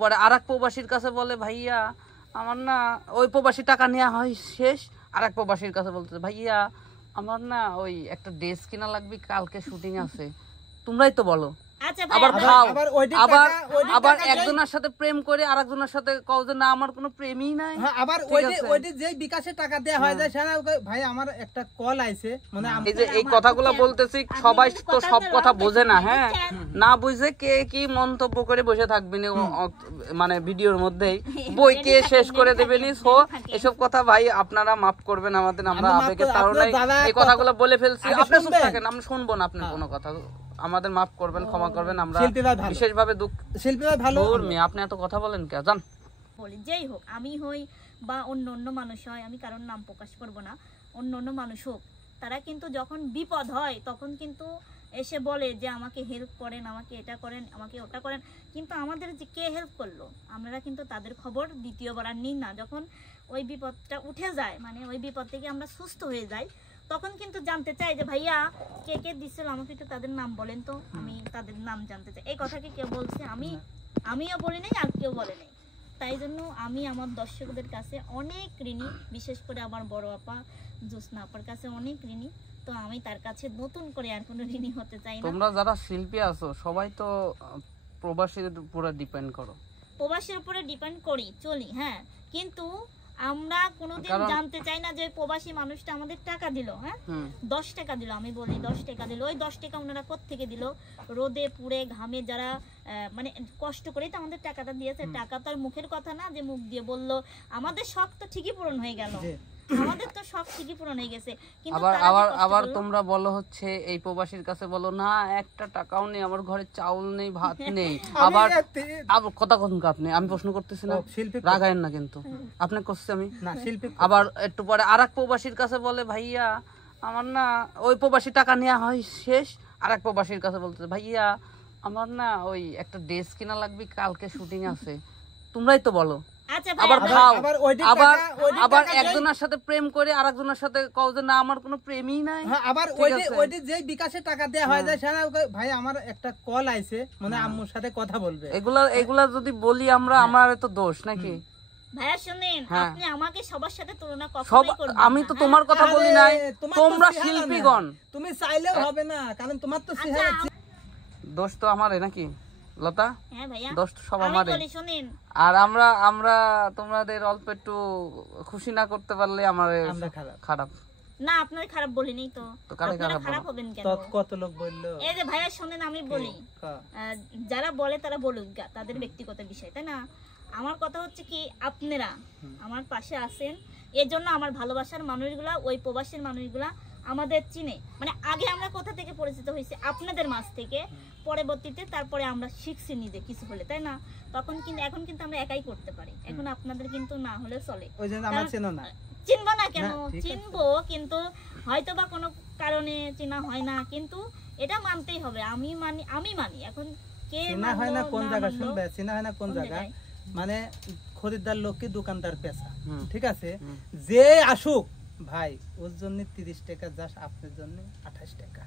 পরে আরেক প্রবাসীর কাছে বলে ভাইয়া আমার না ওই প্রবাসী টাকা নেওয়া হয় শেষ, আরেক প্রবাসীর কাছে বলতে ভাইয়া আমার না ওই একটা ড্রেস কিনা লাগবে, কালকে শুটিং আছে, তোমরাই তো বলো। আবার খাও, আবার একজনের সাথে প্রেম করে আরেকজনের সাথে কও যে না আমার কোনো প্রেমই নাই। আবার ওই যে বিকাশে টাকা দেয়া হয় যায় সেটা ভাই আমার একটা কল আইছে, মানে এই যে এই কথাগুলো বলতেছি সবাই তো সব কথা বোঝে না, হ্যাঁ না বুঝে কে কি মন্তব্য করে বসে থাকবেন মানে ভিডিওর মধ্যেই বই কে শেষ করে দেবেনি। সো এসব কথা ভাই আপনারা মাফ করবেন আমাদের, আমরা আবেগের কারণে এই কথাগুলো বলে ফেলছি। আপনি চুপ থাকেন, আমরা শুনবো না আপনার কোনো কথা, আমাদের মাফ করবেন, ক্ষমা করবেন। আমরা বিশেষভাবে দুঃখ শিল্পী ভাই ভালো আপনি এত কথা বলেন কে জান বলি। যেই হোক আমি হই বা অন্য মানুষ হয়, আমি কারোর নাম প্রকাশ করব না, অন্য মানুষ হোক, তারা কিন্তু যখন বিপদ হয় তখন কিন্তু এসে বলে যে আমাকে হেল্প করেন, আমাকে এটা করেন, আমাকে ওটা করেন, কিন্তু আমাদের যে কে হেল্প করলো আমরা কিন্তু তাদের খবর দ্বিতীয়বার আর নিই না। যখন ওই বিপদটা উঠে যায়, মানে ওই বিপদ থেকে আমরা সুস্থ হয়ে যাই, তখন কিন্তু জানতে চাই যে ভাইয়া কে কে দিচ্ছিল আমাকে একটু তাদের নাম বলেন তো, আমি তাদের নাম জানতে চাই। এই কথাকে কেউ বলছে, আমিও বলি নাই আর কেউ বলে নাই। তাই জন্য আমি আমার দর্শকদের কাছে অনেক ঋণী, বিশেষ করে আমার বড় আপা জ্যোৎস্না আপার কাছে অনেক ঋণী। তো আমি তার কাছে নতুন করে আর কোনো ঋণী হতে চাই না। তোমরা যারা শিল্পী আছো সবাই তো প্রবাসীর উপরে ডিপেন্ড করো। প্রবাসীর উপরে ডিপেন্ড করি, চলি, হ্যাঁ, কিন্তু আমরা কোনোদিন জানতে চাই না যে প্রবাসী মানুষটা আমাদের টাকা দিল, হ্যাঁ 10 টাকা দিল, আমি বলি 10 টাকা দিল, ওই 10 টাকা ওনারা কোত্থেকে দিল? রোদে পুড়ে ঘামে যারা মানে কষ্ট করে তো আমাদের টাকাটা দিয়েছে। টাকা তো আর মুখের কথা না যে মুখ দিয়ে বললো। আমাদের শখ তো ঠিকই পূরণ হয়ে গেল, আমাদের তো সব ঠিকই পূরণ হয়ে গেছে, কিন্তু আবার তোমরা বলো হচ্ছে এই প্রবাসীর কাছে বলো না একটা টাকাও নেই, আমার ঘরে চাউল নেই, ভাত নেই। আবার কথা কখন আপনি, আমি প্রশ্ন করতেছি না, রাগায়েন না কিন্তু আপনি করছি আমি না শিল্পী। আবার একটু পরে আরেক প্রবাসীর কাছে বলে ভাইয়া আমার না ওই প্রবাসী টাকা নেওয়া হয় শেষ, আরেক প্রবাসীর কাছে বলতে ভাইয়া আমার না ওই একটা ড্রেস কিনা লাগবে, কালকে শুটিং আছে, তোমরাই তো বলো। আবার খাও, আবার একজনের সাথে প্রেম করে আরেকজনের সাথে কও যে না আমার কোনো প্রেমই নাই। আবার ওই যে বিকাশে টাকা দেয়া হয় যায় সেটা ভাই আমার একটা কল আইছে, মানে আম্মুর সাথে কথা বলবে। এগুলা যদি বলি আমরা, আমার তো দোষ নাকি? ভাইয়া শুনেন, আপনি আমাকে সবার সাথে তুলনা কখনোই করবেন না। আমি তো তোমার কথা বলি নাই, তোমরা শিল্পীগণ, তুমি চাইলেও হবে না, কারণ তোমার তো দোষ তো আমারই নাকি লতা? হ্যাঁ ভাইয়া, দোষ তো সব আমারই। আর আমরা তোমাদের অল্প একটু খুশি না করতে পারলে আমরা খারাপ না। আপনার খারাপ বলিনি তো, আপনারা খারাপ হবেন কেন? কত লোক বললো। এই যে ভাইয়া শুনেন, আমি বলি, যারা বলে তারা বলুক, তাদের ব্যক্তিগত বিষয়, তাই না? আমার কথা হচ্ছে কি, আপনারা আমার পাশে আছেন, এর জন্য আমার ভালোবাসার মানুষগুলা, ওই প্রবাসীর মানুষগুলা আমাদের চিনে। মানে আগে আমরা কোথা থেকে পরিচিত হয়েছি? আপনাদের মাঝ থেকে, পরবর্তীতে তারপরে আমরা শিখছি নিজে কিছু হলে, তাই না? তখন কিন্তু এখন কিন্তু আমরা একাই করতে পারি, এখন আপনাদের কিন্তু না হলে চলে। চিনবো না কেন? চিনবো, কিন্তু হয়তো বা কোনো কারণে চেনা হয় না, কিন্তু এটা মানতেই হবে। আমি মানি। এখন কে চেনা হয় না কোন জায়গা, শুনবে, চেনা হয় না কোন জায়গা, মানে খরিদ্দার লোক কি দোকানদার পেশা, ঠিক আছে? যে আসুক ভাই, ওর জন্য 30 টাকা যাস, আপনার জন্য 28 টাকা।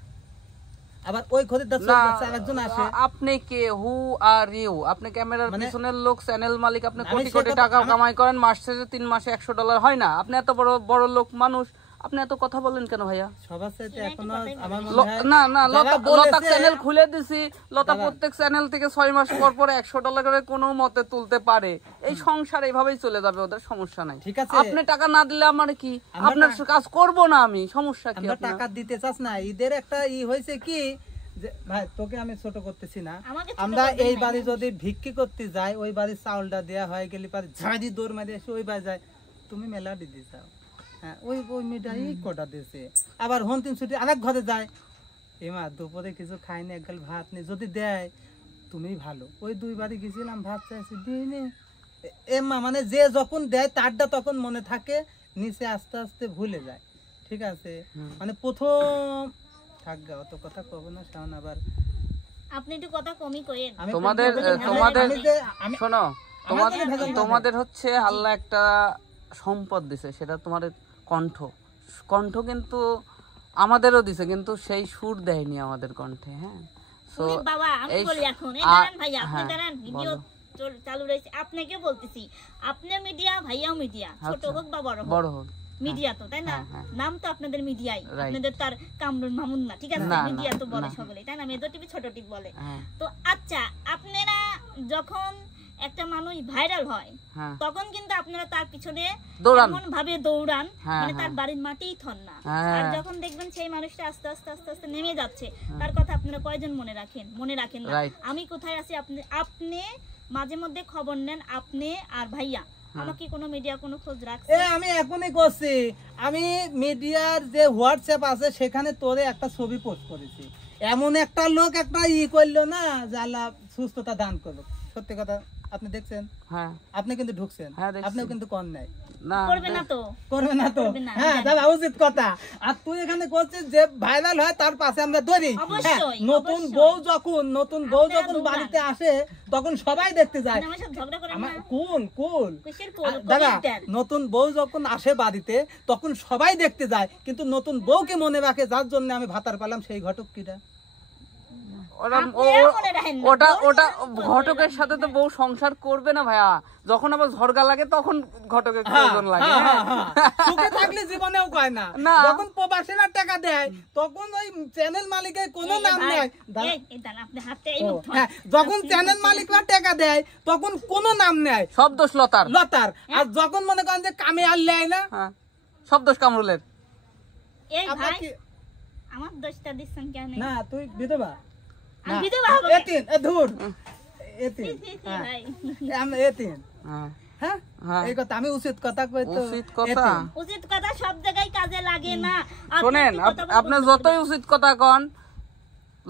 আবার ওই খরিদ্দার আরেকজন আসে, আপনি কে, হু আর ইউ? আপনি ক্যামেরার পিছনের লোক, চ্যানেল মালিক, আপনি কোটি কোটি টাকা কামাই করেন, মাস শেষে 3 মাসে $100 হয় না? আপনি এত বড় লোক মানুষ, আপনি এত কথা বলেন কেন ভাইয়া? সবার সাথে এখনো আমার না লতা চ্যানেল খুলে দিছি, লতা প্রত্যেক চ্যানেল থেকে 6 মাস পর $100 করে কোনো মতে তুলতে পারে। এই সংসার এইভাবেই চলে যাবে, ওদের সমস্যা নাই। আপনি টাকা না দিলে আমার কি, আপনার কাজ করব না আমি, সমস্যা কি? আমরা টাকা দিতে চাস না, ঈদের একটা হয়েছে কি যে ভাই তোকে আমি ছোট করতেছি না, আমরা এই বাড়ি যদি ভিক্ষি করতে যাই, ওই বাড়ির চাউলটা দেয়া হয়ে গেলে পারে ঝাড়ি দৌড় মারি এসে ওই বাড়ি যায়, তুমি মেলা দিতে চাও, ওই মেয়েটাই কটা দিয়েছে। আবার হন্তিম ছুটি আরেক ঘরে যায়, এমা দুপুরে কিছু খাইনি, এক গাল ভাত নেই, যদি দেয় তুমি ভালো। ওই 2 বাড়ি গেছিলাম, ভাত চাইছি দিইনি, এমা মানে যে যখন দেয় তারটা তখন মনে থাকে, নিচে আস্তে আস্তে ভুলে যায়, ঠিক আছে? মানে প্রথম থাকবে, অত কথা কব না, শাওন আবার আপনি একটু কথা কমই করেন। শোনো, তোমাদের হচ্ছে আল্লাহ একটা সম্পদ দিছে, সেটা তোমাদের কণ্ঠ কিন্তু আমাদেরও দিছে, কিন্তু সেই সুর দেয়নি আমাদের কণ্ঠে। হ্যাঁ, বাবা আমি বলি, এখন এই দাঁড়ান ভাই, আপনি দাঁড়ান, ভিডিও চালু রয়েছে। আপনাকে বলতেছি, আপনি মিডিয়া, ভাইয়াও মিডিয়া, ছোট হোক বা বড় হোক মিডিয়া তো, তাই না? নাম তো আপনাদের মিডিয়াই, আপনাদের তার কামরুল মামুন না, ঠিক আছে? মিডিয়া তো বলে সকলে, তাই না? মেজর টিভি, ছোট টিভি বলে। তো আচ্ছা, আপনারা যখন একটা মানুষ ভাইরাল হয় তখন কিন্তু আপনারা তার পিছনে এমন ভাবে দৌড়ান, মানে তার বাড়ির মাটিই থন না। আর যখন দেখবেন সেই মানুষটা আস্তে আস্তে আস্তে আস্তে নেমে যাচ্ছে, তার কথা আপনারা কয়জন মনে রাখেন? মনে রাখেন না। আমি কোথায় আছি আপনি মাঝে মধ্যে খবর নেন, আপনি আর ভাইয়া। আমাকে কোনো মিডিয়া কোনো খোঁজ রাখছে? আমি এখনই করছি। আমি মিডিয়ার যে হোয়াটসঅ্যাপ আছে সেখানে তোরে একটা ছবি পোস্ট করেছি। এমন একটা লোক একটা করলো না যে আল্লাহ সুস্থতা দান করলো। সত্যি কথা, আপনি দেখছেন? হ্যাঁ, আপনি কিন্তু ঢুকছেন, আপনিও কিন্তু কম নাই। করবে না তো। হ্যাঁ দাদা, উচিত কথা। আর তুই এখানে করছিস যে ভাইরাল হয় তার পাশে আমরা ধরি। নতুন বউ যখন বাড়িতে আসে তখন সবাই দেখতে যায়। দাদা, নতুন বউ যখন আসে বাড়িতে তখন সবাই দেখতে যায়, কিন্তু নতুন বউকে মনে রাখে যার জন্য আমি ভাতার পেলাম সেই ঘটক কিটা? ওটা ঘটকের সাথে তো বউ সংসার করবে না ভাইয়া। যখন আবার ঝরগা লাগে তখন ঘটকের প্রয়োজন লাগে। সুখে থাকলে জীবনেও কয় না। যখন প্রবাসীরা টাকা দেয় তখন ওই চ্যানেল মালিকের কোনো নাম নেই। যখন চ্যানেল মালিকরা টাকা দেয় তখন কোনো নাম নেই, সব দোষ লতার। আর যখন মনে করেন যে কামে আর লেয় না, সব দোষ কামরুলের। আমার দোষটা দিচ্ছেন কেন? না, তুই বিধবা। আমি বিধবা হব? আমি উচিত কথা কই তো। উচিত কথা সব জায়গায় কাজে লাগে না। শুনেন, আপনি যতই উচিত কথা কন,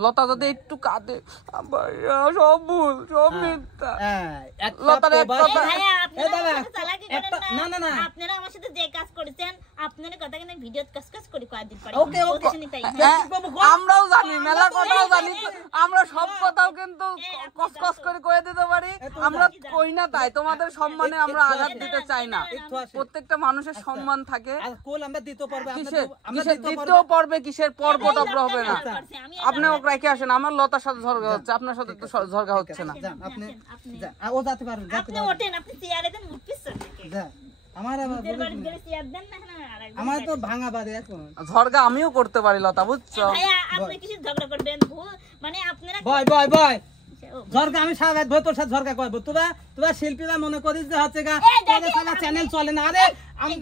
লতা যদি একটু কাঁদে, সব ভুল, সব মিথ্যা। লতার এক কথা। আপনারা আমার সাথে যে কাজ করেছেন, আপনারা কথা কেন ভিডিও কাজ করে কয়েকদিন পরে আমরাও জানি, মেলা কথাও জানি, আমরা সব কথাও কিন্তু কস করে কয়ে দিতে পারি। আমরা কই না তাই তোমাদের সম্মানে আমরা আঘাত দিতে চাই না। প্রত্যেকটা মানুষের সম্মান থাকে। দ্বিতীয় পর্বে কিসের পর্বটা হবে না। আপনি রেখে আসেন, আমার লতার সাথে ঝগড়া হচ্ছে, আপনার সাথে তো ঝগড়া হচ্ছে না। আমার তো ভাঙা বাড়ি এখন ঝগড়া আমিও করতে পারি লতা, বুঝছো? ভয় ঝরকা আমি সারা রাত তোর সাথে ঝরকা করবো। তোরা শিল্পীরা মনে করিস যে হচ্ছে চ্যানেল চলে না। আরে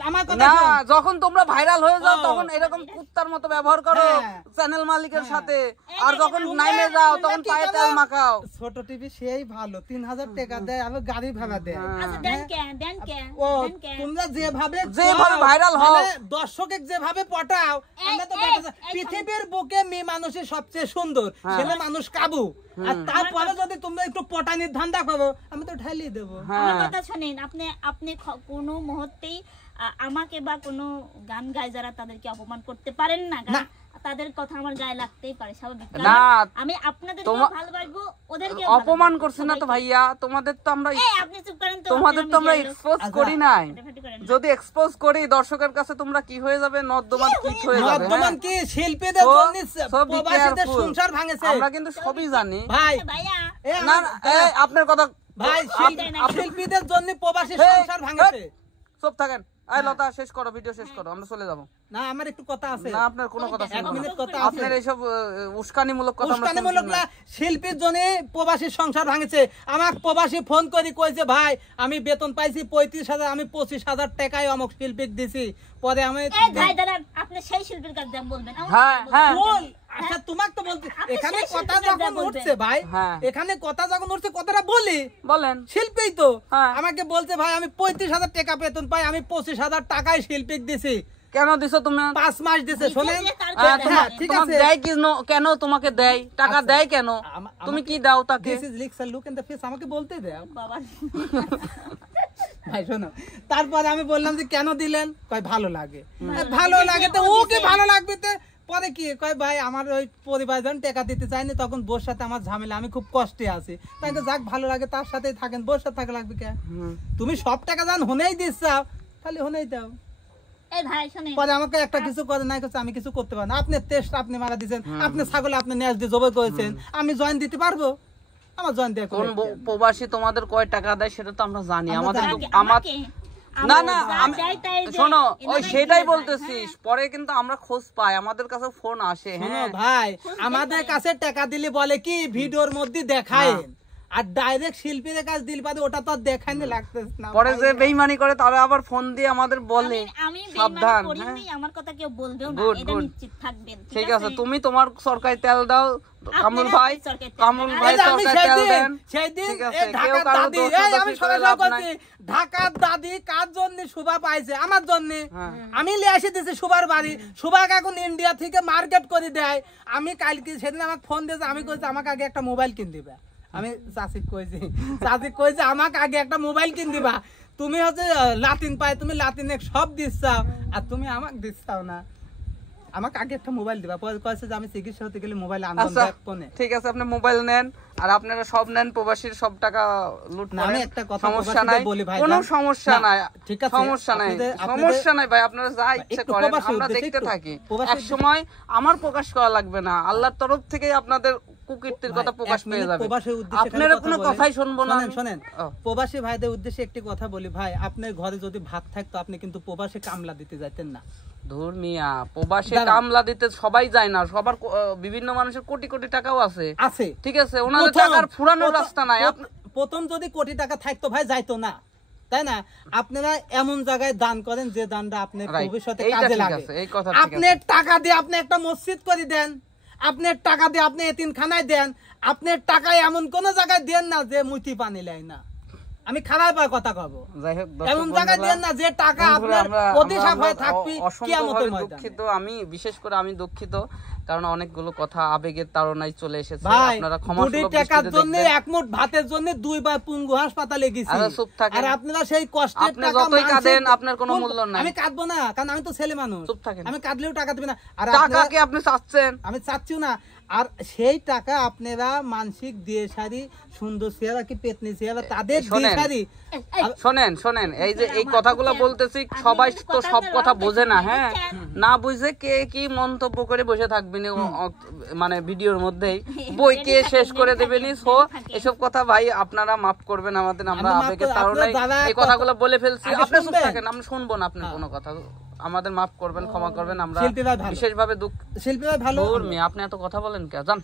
আমার কথা না, যখন তোমরা ভাইরাল হয়ে যাও তখন এরকম কুত্তার মতো ব্যবহার করো চ্যানেল মালিকের সাথে, আর যখন নাইমে যাও তখন পায়ে তেল মাখাও। ছোট টিভি সেই ভালো, 3000 টাকা দেয়, আবার গাড়ি ভাড়া দেয়। তোমরা যেভাবে ভাইরাল হও, দর্শকের যেভাবে পটাও, আমরা তো পৃথিবীর বুকে মেয়ে মানুষের সবচেয়ে সুন্দর, ছেলে মানুষ কাবু। আর তারপরে যদি তোমরা একটু পটানির ধান্দা করো, আমি তো ঢালিয়ে দেবো। আমার কথা শুনেন, আপনি কোনো মুহূর্তেই আমাকে বা কোনো গান গায় যারা তাদেরকে অপমান করতে পারেন না। তাদের কথা আমার গায়ে লাগতেই পারে, স্বাভাবিক। না, আমি আপনাদের ভালোবাসবো, ওদেরকে অপমান করছি না তো ভাইয়া। তোমাদের তো আমরা আপনি চুপ করেন তো। তোমাদের তো আমরা এক্সপোজ করি নাই। যদি এক্সপোজ করি দর্শকের কাছে তোমরা কি হয়ে যাবে? নর্দমান কি হয়ে যাবে? নর্দমান কি শিল্পীদের জন্য প্রবাসীদের সংসার ভাঙেছে। আমরা কিন্তু সবই জানি ভাইয়া। না আপনার কথা ভাই, শিল্পীদের জন্য প্রবাসী সংসার ভাঙেছে। চুপ থাকেন। এই লতা, শেষ করো, ভিডিও শেষ করো, আমরা চলে যাব। না, আমার একটু কথা আছে। না, আপনার কোনো কথা আছে? 1 মিনিট কথা আছে। আপনার এইসব উস্কানিমূলক কথা আমরা শুনছি না। শিল্পীর জন্য প্রবাসী সংসার ভাঙেছে। আমাকে প্রবাসী ফোন করে কইছে, ভাই আমি বেতন পাইছি 35,000, আমি 25,000 টাকায় অমুক শিল্পীক দিছি। পরে আমি ভাই দাঁড়ান, আপনি সেই শিল্পীর কাছে বলবেন। হ্যাঁ বল। আচ্ছা, তোমাকে তো বলতে এখানে কথা যখন উঠছে ভাই, এখানে কথা যখন উঠছে কথাটা বলি, বলেন। শিল্পী তো আমাকে বলছে, ভাই আমি 35,000 টাকা বেতন পাই, আমি 25,000 টাকায় শিল্পীক দিছি। কেন দিছো তুমি? 5 মাস দিছে। শুনেন, ঠিক আছে, দেয় কি কেন? তোমাকে দেয় টাকা, দেয় কেন? তুমি কি দাও তাকে? This is leaks look in the face, আমাকে বলতে দাও বাবা। ভাই শোনো, তারপরে আমি বললাম যে কেন দিলেন? কয় ভালো লাগে। ভালো লাগে তো ওকে ভালো লাগবে তো। পরে কি কয়, ভাই আমার ওই পরিবারজন টাকা দিতে চায়নি, তখন বোর সাথে আমার ঝামেলা, আমি খুব কষ্টে আছি। তাই যাক ভালো লাগে তার সাথেই থাকেন, বোর সাথে থাকা লাগবে কে? তুমি সব টাকা জান হনেই দিচ্ছ, তাহলে হনেই দাও। পরে আমাকে একটা কিছু করে নাই, আমি কিছু করতে পারি না। আপনি টেস্ট আপনি মারা দিচ্ছেন, আপনি ছাগল আপনি ন্যাস দিয়ে জবাই করেছেন, আমি জয়েন দিতে পারবো? আমার জয়েন দিয়ে কোন প্রবাসী তোমাদের কয় টাকা দেয় সেটা তো আমরা জানি। আমাদের আমাকে- আমার আমাকে না আমার না যা আমি চাই তাই যে শোনো ওই এনারাই সেটাই দিয়ে বলতেছি, দেয়, পরে কিন্তু আমরা খোঁজ পাই, আমাদের কাছে ফোন আসে। শোনো হ্যাঁ ভাই, আমাদের কাছে টাকা দিলে বলে কি ভিডিওর মধ্যে দেখায়, আর ডাইরেক্ট শিল্পীর কাছে দিল পারে ওটা তো আর দেখাইনি লাগতেছে না। পরে যে বেইমানি করে তারা আবার ফোন দিয়ে আমাদের বলে আমি সাবধান। বেইমানি হ্যাঁ করিনি, আমার কথা কেউ বলবেও না, Good, এটা good. নিশ্চিত থাকবেন। ঠিক আছে, তুমি তোমার সরকারি তেল দাও, কামরুল আপনারা ভাই সরকারি তেল কামরুল দেন। ভাই এই যে আমি সরকারি তেল দেন। সেদিন ঠিক আছে, এই কেউ ঢাকার কারো দাদি, দোষ এই আমি দোষী করে সরাসরি লাভ করছি, নাই। ঢাকার দাদি কার জন্য শুভা পাইছে? আমার জন্য। হ্যাঁ। আমি লিয়ে এসে দিছি শুভার বাড়ি, শুভাক এখন ইন্ডিয়া থেকে মার্কেট করে দেয়। আমি কালকে সেদিন আমাকে ফোন দিয়েছে, আমি কইছি আমাকে আগে একটা মোবাইল কিন দিবা। আমি চাচি কইছি আমাকে আগে একটা মোবাইল কিন দিবা। তুমি হচ্ছে লাতিন পায়, তুমি লাতিনে সব দিচ্ছাও, আর তুমি আমাকে দিচ্ছাও না। আমাকে আগে একটা মোবাইল দিবা। পরে কইছে যে আমি চিকিৎসা হতে গেলে মোবাইল আনবো আচ্ছা ফোনে। ঠিক আছে, আপনি মোবাইল নেন, আর আপনারা সব নেন, প্রবাসীর সব টাকা লুট না, আমি করেন, একটা কথা সমস্যা প্রবাসীদের নাই, বলি ভাই, কোনো জান? সমস্যা না, নাই, ঠিক আছে, সমস্যা নাই, আপনাদের- সমস্যা নাই ভাই, আপনারা যা ইচ্ছে একটু করেন, প্রবাসী আমরা উদ্দেশ্যে দেখতে একটু- থাকি। প্রবাসী এক সময় আমার প্রকাশ করা লাগবে না, আল্লাহর তরফ থেকে আপনাদের কুকীর্তির ভাই, কথা প্রকাশ এক পেয়ে মিনিট যাবে। প্রবাসীর উদ্দেশ্যে খালি আপনারা কথা কোনো বলি। কথাই শুনবো না। শোনেন, ও। প্রবাসী ভাইদের উদ্দেশ্যে একটি কথা বলি ভাই, আপনার ঘরে যদি ভাত থাকতো আপনি কিন্তু প্রবাসী কামলা দিতে যাইতেন না। ধুর মিয়া, প্রবাসী দাঁড়ান। কামলা দিতে সবাই যায় না, সবার বিভিন্ন মানুষের কোটি কোটি টাকাও আছে। আছে, ঠিক আছে, ওনাদের প্রথম- টাকার ফুরানোর প্রথম- রাস্তা নাই। প্রথম যদি কোটি টাকা থাকতো ভাই যাইতো না, তাই না? আপনারা এমন জায়গায় দান করেন যে দানটা আপনার Right. ভবিষ্যতে এইটা কাজে ঠিক লাগে। আছে, এই কথা ঠিক আছে। আপনার টাকা দিয়ে আপনি একটা মসজিদ করে দেন, আপনার টাকা দিয়ে আপনি এতিমখানায় দেন, আপনার টাকায় এমন কোন জায়গায় দেন না যে মুতি পানি লাই না। আমি খারাপ আর কথা কব, যাই হোক, দর্শক এমন জায়গায় বন্ধুরা, দেন না যে টাকা বন্ধুরা, আপনার আমরা- অতিশাপ আমরা- হয়ে থাকবি আমরা কিয়ামতের অসংখ্যভাবে ময়দানে। দুঃখিত, আমি বিশেষ করে আমি দুঃখিত, কারণ অনেকগুলো কথা আবেগের তাড়নায় চলে এসেছে। ভাই, আপনারা ক্ষমা দুটি সুলভ টাকার দৃষ্টিতে জন্য দেখবেন। এক মুঠ ভাতের জন্য দুইবার পুঙ্গু হাসপাতালে গেছি। আরে চুপ থাকেন। আর আপনারা সেই কষ্টের আপনি টাকা যতই মানসিক- কাঁদেন, আপনার কোনো মূল্য নাই। আমি কাঁদবো না, কারণ আমি তো ছেলে মানুষ। চুপ থাকেন। আমি কাঁদলেও টাকা দেবে না। আর টাকা আপনারা- কি আপনি চাচ্ছেন? আমি চাচ্ছিও না। আর সেই টাকা আপনারা মানসিক দিয়ে সারি, সুন্দর চেহারা কি পেতনি চেহারা তাদের দিয়ে শোনেন। সারি। শোনেন, এই যে এই কথাগুলো বলতেছি, সবাই তো সব কথা বোঝে না। হ্যাঁ, না বুঝে কে কি মন্তব্য করে বসে থাকবেন মানে ভিডিওর মধ্যেই, বই কে শেষ করে দেবেনি। সো এসব কথা ভাই আপনারা মাফ করবেন আমাদের, আমরা আমি মাফ আবেগের করে- তাড়নায় আপনারা যারা এই কথাগুলো বলে ফেলছি। আগে আপনি চুপ শুনবেন। থাকেন, আমরা শুনবো না আপনার কোনো কথা, আমাদের মাফ করবেন, ক্ষমা করবেন। আমরা শিল্পীরা ভালো। বিশেষভাবে দুঃখ। শিল্পীরা ভালো। আপনি এত কথা বলেন কে? জান